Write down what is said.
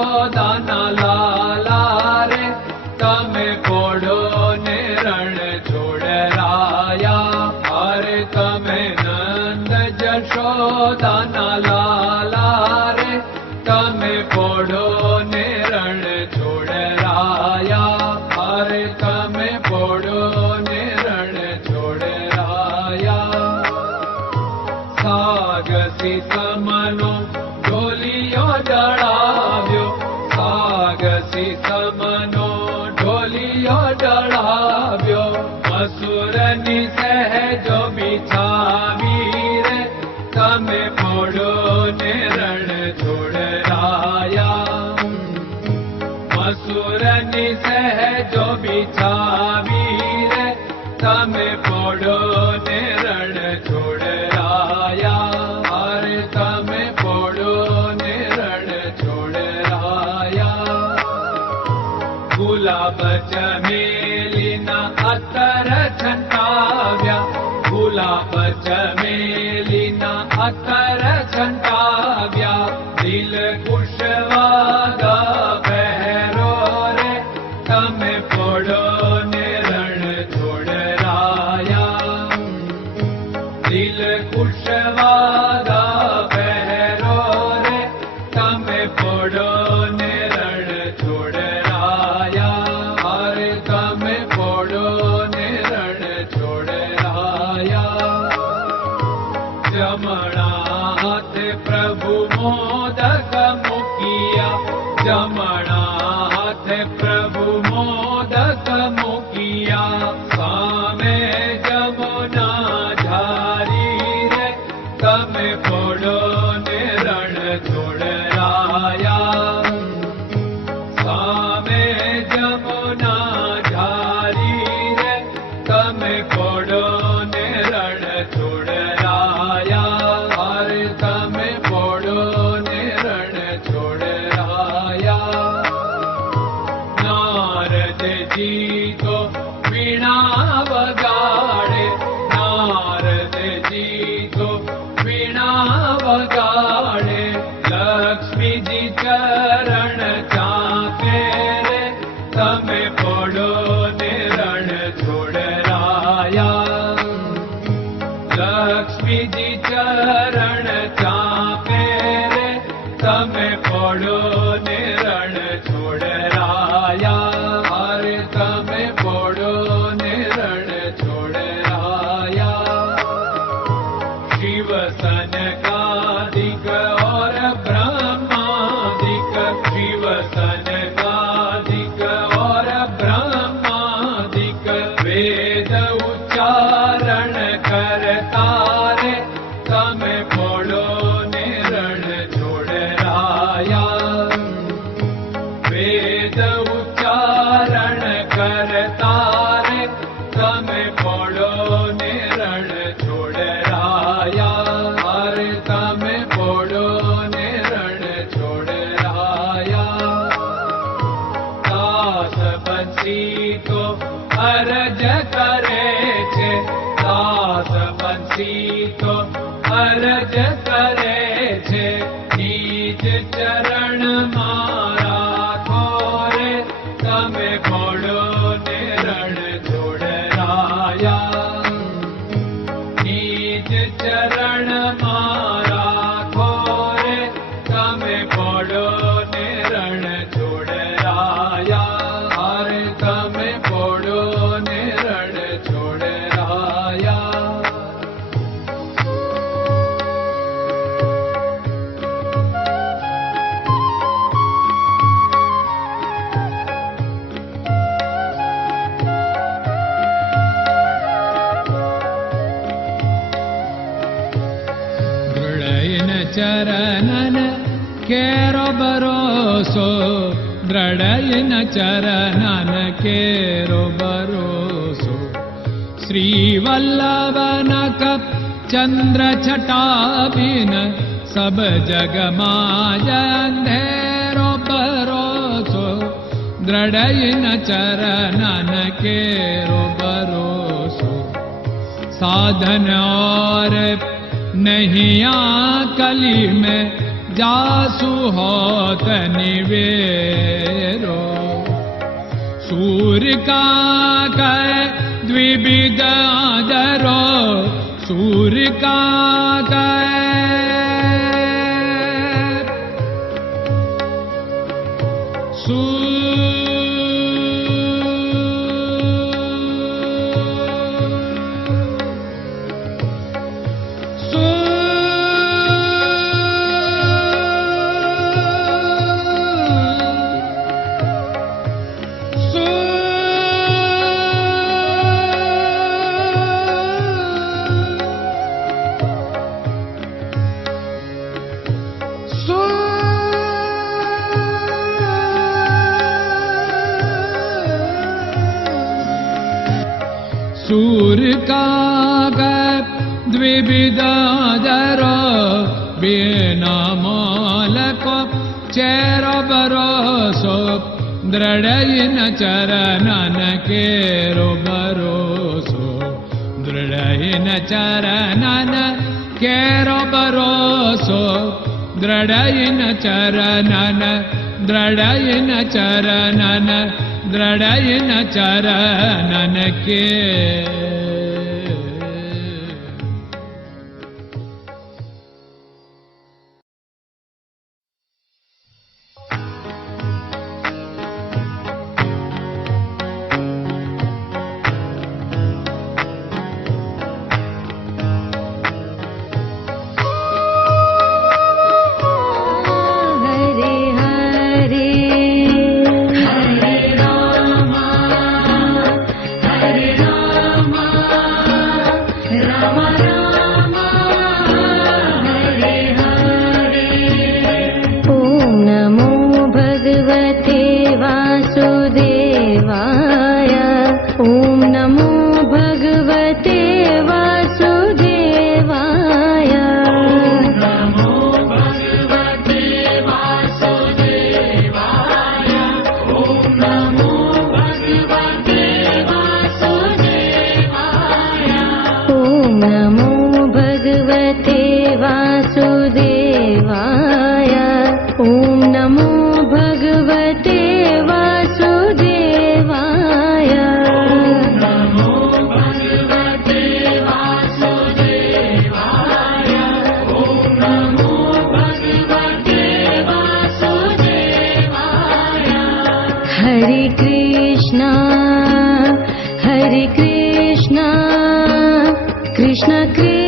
જશોદાના લાલા રે તમે પોડો ને રણ છોડરાયા. અરે તમે નંદ જશોદાના લાલા રે તમે પોડો ને રણ છોડરાયા. અરે તમે પોડો ને રણ છોડરાયા. સાગસી સમનો ઢોલિયો ડળાવ્યો, સાગસી સમનો ઢોલિયો ડળાવ્યો. મસૂરની સહેજો બિછાવી રે તમે પોડો ને રણ છોડરાયા. મસૂરની સહેજો બિછાવી રે તમે પોડો ને રણ છોડરાયા. અરે તમે પોડો ને રણ છોડરાયા. ગુલાબ ચમેલીના અત્તર છંટાવ્યા, ગુલાબ ચમેલીના અત્તર છંટાવ્યા. દિલ કુશવાદા પહેરો રે તમે પોડો ને રણ છોડરાયા. દિલ કુશવાદા પહેરો રે તમે પોડો ને રણ છોડરાયા. અરે તમે પોડો ને રણ છોડરાયા. જમણા હાથે પ્રભુ મોદક મૂકિયા, જમણા હાથે પ્રભુ મોદક મૂકિયા. સામે જમુના ઝારી રે તમે પોડો ને રણ છોડરાયા. સામે જમુના ઝારી રે તમે પોડો ને રણ છોડરાયા. અરે તમે પોડો ને રણ છોડરાયા. નારદજી તો વીણા વગાડે, નારદજી તો વીણા વગાડે. લક્ષ્મીજી ચરણ ચાપે રે તમે પોડો ને રણ છોડરાયા. લક્ષ્મીજી ચરણ ચાપે રે તમે પોડો ને રણ છોડરાયા. અરે તમે પોડો ને રણ છોડરાયા. શિવ સનકાદિક और ब्रह्मादिक, शिव सनकादिक और ब्रह्मादिक. वेद उच्चारण करता रे તમે પોડો ને રણ છોડરાયા. વેદ ઉચ્ચારણ કરતા રે તમે પોડો ને રણ છોડરાયા. અરે તમે પોડો ને રણ છોડરાયા. દાસ બંસી તો અરજ કરે છે, દાસ બંસી તો અરજ કરે છે. નીચ ચરણ મારા ખોરે તમે પોડો ને રણ છોડરાયા. નીચ ચરણ મારા ખોરે તમે પોડો ને રણ છોડરાયા. અરે તમે પોડો ને રણ છોડરાયા. ચરણન કેરો ભરોસો, દ્રઢયન ચરણન કેરો ભરોસો. શ્રી વલ્લભન કપ ચંદ્ર છટાબિન સબ જગમાં અંધેરો ભરોસો. દ્રઢયન ચરણન કેરો ભરોસો. साधन और नहीं कली में जासु होत निवेरो सूर्य का कै द्विविध आदरो सूर्य का सूर्य का द्विविधादर बिना मालको चेर भरोसो दृढ़ चरणन केरो भरोसो दृढ़ चरणन केरो भरोसो दृढ़ चरणन दृढ़ चरणन दृढ़ चरणन के Hare Krishna, Krishna Krishna